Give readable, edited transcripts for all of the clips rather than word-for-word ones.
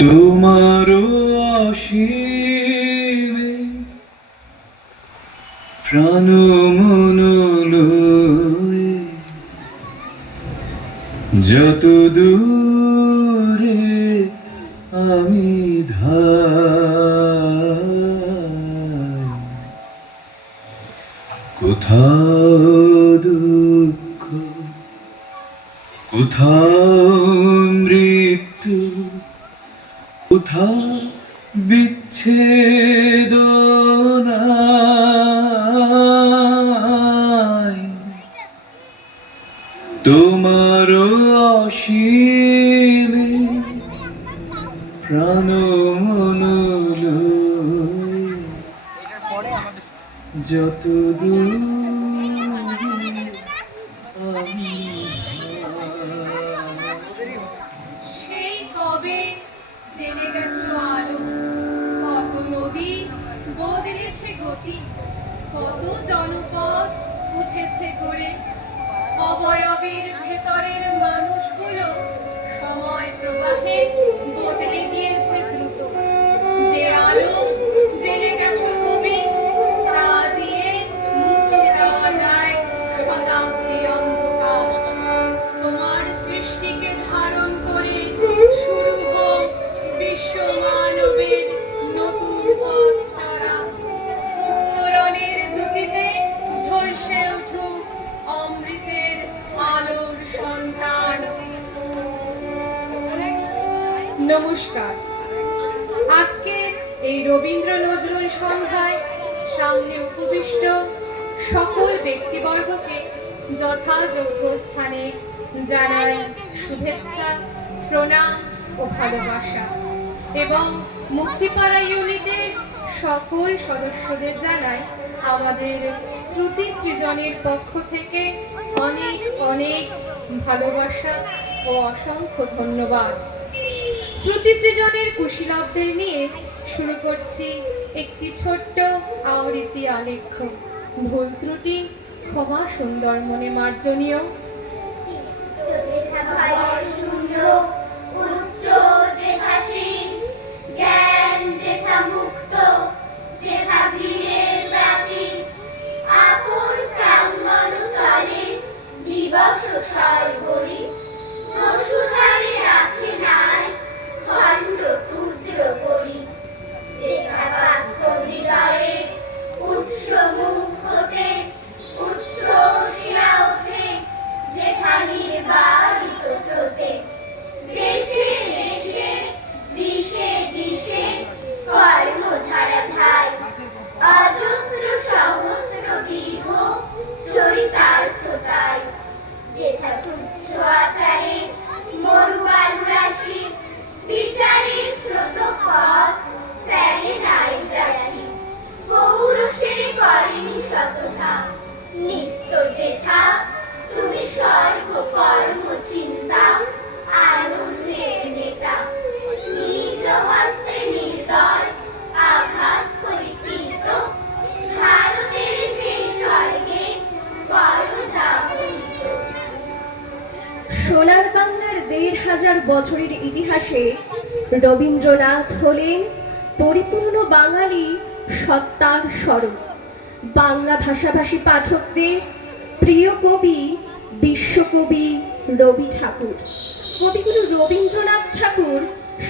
তোমারও অসীমে প্রাণ মন লয়ে যত দূরে আমি ধাই, কোথাও দুঃখ, কোথাও মৃত্যু, কোথাও বিচ্ছেদ নাই, তোমার অসীমে প্রাণ মন লয়ে যত দূর আমি সেই কবে জেনে গেছো আলো, কত নদী বদলেছে গতি, কত জনপদ উঠেছে গড়ে, অবয়বের ভেতরের মানুষগুলো সময় প্রবাহে বদলে গিয়েছে দ্রুত। যে আলো জেনে গেছো তুমি, তা দিয়ে মুছে দেওয়া যায় শতাব্দী অন্ধকার। তোমার সৃষ্টিকে ধারণ করে শুরু হোক বিশ্ব মানবের নতুন পথ চলা। উত্তরণের দুটিতে ঝলসে উঠুক অমৃতের আলোর সন্তান। নমস্কার। আজকে এই রবীন্দ্র নজরুল সন্ধ্যায় সামনে উপবিষ্ট সকল ব্যক্তিবর্গকে যথাযোগ্য স্থানে জানাই শুভেচ্ছা, প্রণাম ও ভালোবাসা, এবং মুক্তিপাড়া ইউনিটের সকল সদস্যদের জানাই আমাদের শ্রুতি সৃজনের পক্ষ থেকে অনেক অনেক ভালোবাসা ও অসংখ্য ধন্যবাদ। শ্রুতি সৃজনের কুশীলবদের নিয়ে শুরু করছি একটি ছোট্ট আবৃত্তি আলেখ্য। ভুল ত্রুটি ক্ষমা সুন্দর মনে মার্জনীয়। সোনার বাংলার ১৫০০ বছরের ইতিহাসে রবীন্দ্রনাথ হলেন পরিপূর্ণ বাঙালি সত্তার স্বরূপ। বাংলা ভাষাভাষী পাঠকদের প্রিয় কবি বিশ্বকবি রবি ঠাকুর। কবিগুরু রবীন্দ্রনাথ ঠাকুর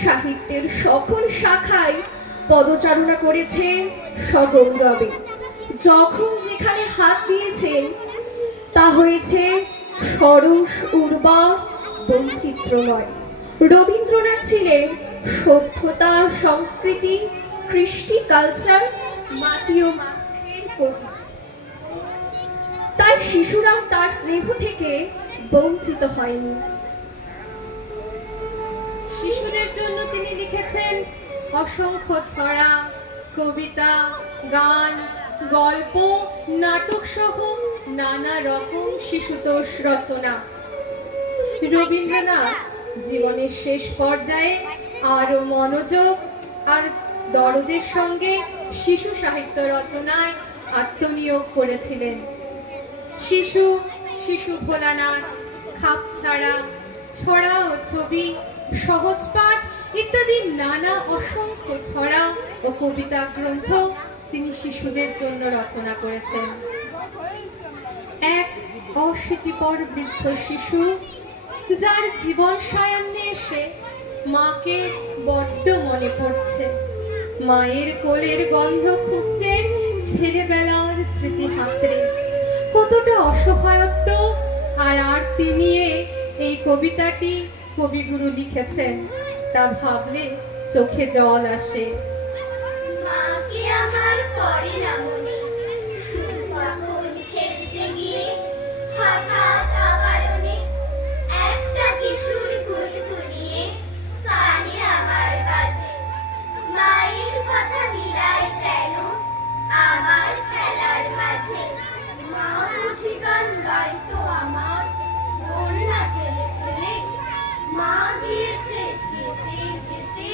সাহিত্যের সকল শাখায় পদচারণা করেছেন সগৌরবে। যখন যেখানে হাত দিয়েছেন তা হয়েছে সরস উর্বর বৈচিত্র্যময়। রবীন্দ্রনাথ ছিলেন সভ্যতা, সংস্কৃতি, কৃষ্টি, কালচার, মাটি ও মাঠের কবি। তাই শিশুরাও তার স্নেহ থেকে বঞ্চিত হয়নি। শিশুদের জন্য তিনি লিখেছেন অসংখ্য ছড়া, কবিতা, গান, গল্প, নাটক সহ নানা রকম শিশুতোষ রচনা। রবীন্দ্রনাথ জীবনের শেষ পর্যায়ে আরো মনোযোগ আর দরদের সঙ্গে শিশু সাহিত্য রচনায় আত্মনিয়োগ করেছিলেন। শিশু শিশু ভোলানাথ, খাপছাড়া, ছড়া ও ছবি, সহজ পাঠ ইত্যাদি নানা অসংখ্য ছড়া ও কবিতা গ্রন্থ তিনি শিশুদের জন্য রচনা করেছেন। এক অশীতিপর বৃদ্ধ শিশু যার জীবন সায়ান্নে এসে মাকে বড্ড মনে পড়ছে, মায়ের কোলের গন্ধ খুঁজছে ছেলেবেলার স্মৃতি হাতড়ে। কতটা অসহায়ত্ব আর আরতি নিয়ে এই কবিতাটি কবিগুরু লিখেছেন তা ভাবলে চোখে জল আসে। মাকে আমার পরে না মনে, শুধু যখন খেলতে গিয়ে হঠাৎ অকারণে একটা কিশোর গুলগুলিয়ে কানে আমার বাজে। মায়ের কথা মিলায় যেন আমার খেলার মাঝে। মা বুঝি গান গাইতো আমার বন্যা ঠেলে ঠেলে। মা গিয়েছে যেতে যেতে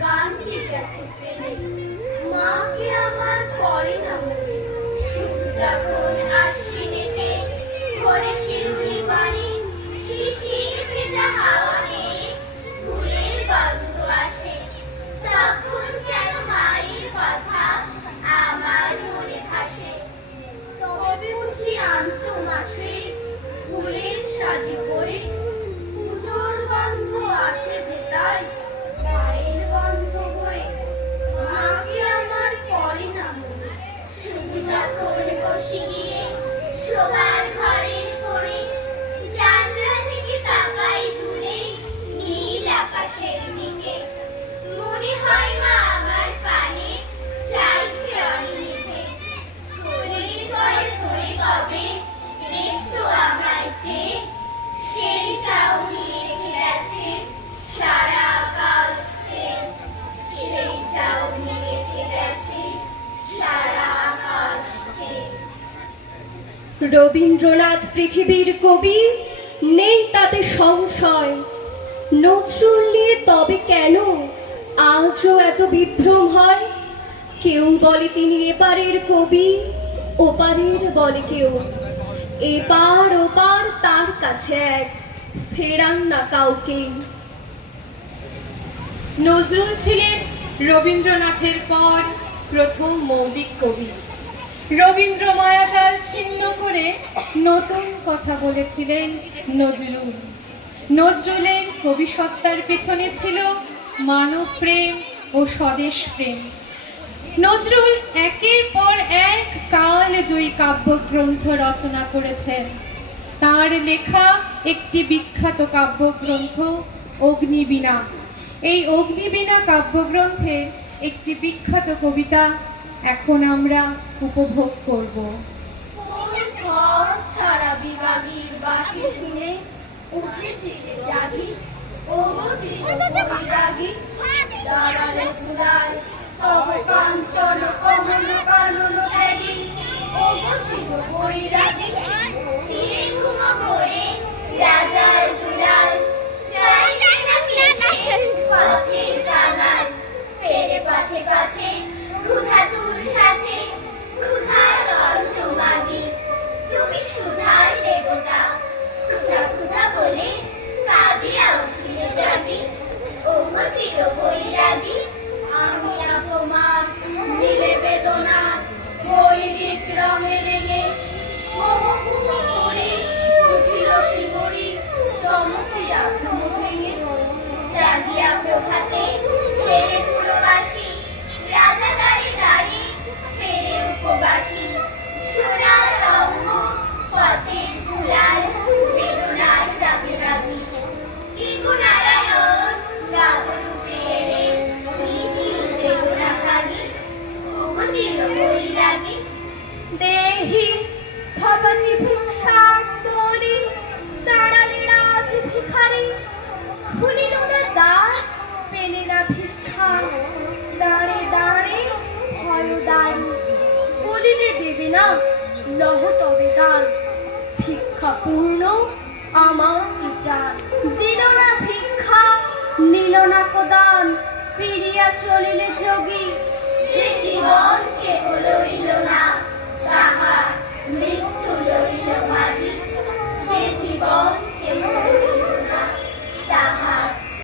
গানটি গেছে ফেলে। মাকে আমার পরে না মনে, শুধু যখন আশ্বিনেতে ভোরে শিউলি পানে শিশির ভেজা হাওয়াতে ফুলের গন্ধ আসে। তখন কেন মায়ের কথা আমার মনে ভাসে। তবে বুঝি আনতো মাসে ফুলের সাজি পরে। পুজোর গন্ধ আসে যে তাই মায়ের গন্ধ হয়ে। মাকে আমার পরে না মনে, শুধু যখন বসে গিয়ে শোবার ঘরের কোণে জানলা থেকে তাকাই দূরে নীল আকাশের দিকে। মনে হয় মা আমার পানে চাইছে অনিমিষে। ফুলের পরে ধরে কবে দেখতো আমায় চেয়ে। সেই চাউনি রেখে গেছে সারা আকাশ ছেয়ে। সেই চাউনি রেখে গেছে সারা আকাশ ছেয়ে। রবীন্দ্রনাথ পৃথিবীর কবি, নেই তাতে সংশয়। নজরুল নিয়ে তবে কেন আজও এত বিভ্রম হয়? কেউ বলে তিনি এপারের কবি, ওপারের বলে কেউ। এপার ওপার তার কাছে এক, ফেরান না কাউকে। নজরুল ছিলেন রবীন্দ্রনাথের পর প্রথম মৌলিক কবি। রবীন্দ্র মায়াজাল ছিন্ন করে নতুন কথা বলেছিলেন নজরুল। নজরুলের কবি সত্তার পেছনে ছিল মানব প্রেম ও স্বদেশ প্রেম। নজরুল একের পর এক কালজয়ী কাব্যগ্রন্থ রচনা করেছেন। তার লেখা একটি বিখ্যাত কাব্যগ্রন্থ অগ্নিবীণা। এই অগ্নিবীণা কাব্যগ্রন্থে একটি বিখ্যাত কবিতা এখন আমরা উপভোগ করব। কোন ঘর ছাড়া বিভাগীর বাঁশি শুনে উঠেছিলে জাগি। ওগো ছিল বৈরাগী, দাঁড়ালে ধুলায় তব কাঞ্চন কমল কানন ত্যাগী। ওগো ছিল বৈরাগী, ছিলে ঘুমো ঘোরে রাজার দুলাল। চাইলে না কেসে পথের কাঙাল, ফেরে পথে পথে ক্ষুধাতুর সাথে ক্ষুধার অর্থ মাগি। তুমি সুধার দেবতা, ক্ষুধা ক্ষুধা বলে কাঁদিয়া উঠিলে জাগি। ওগো চির বৈরাগী, আমি তোমার নীলে বেদনা বৈদিক রঙে রেঙে। মোহকুম করে উঠিল শিহরি চমকিয়া ঘুম ভেঙে। জাগিয়া প্রভাতে ফেরে তুলবাসী, রাজা দাঁড়ি দাঁড়ি ফেরে উপবাসী। সোনার রঙ্গ পথের ধুলাল, বেদনার দাগে দাগি। কি গো নারায়ণ রাগরূপে এলে নিখিল বেদনা ভাগি। ওগো চির বৈরাগী, দেহি ভবতি ভিক্ষাং তোরি। দাঁড়ালে রাজ ভিখারি, খুলিল না দ্বার পেলে না ভিক্ষা। দাঁড়ে দাঁড়ে ভয়দারি, বলিতে দেবে না লহ তবে দান। ভিক্ষা পূর্ণ আমার দান, দিল না ভিক্ষা নিল না কোদান। ফিরিয়া চলিলে যোগী, যে জীবন কেবল হইল না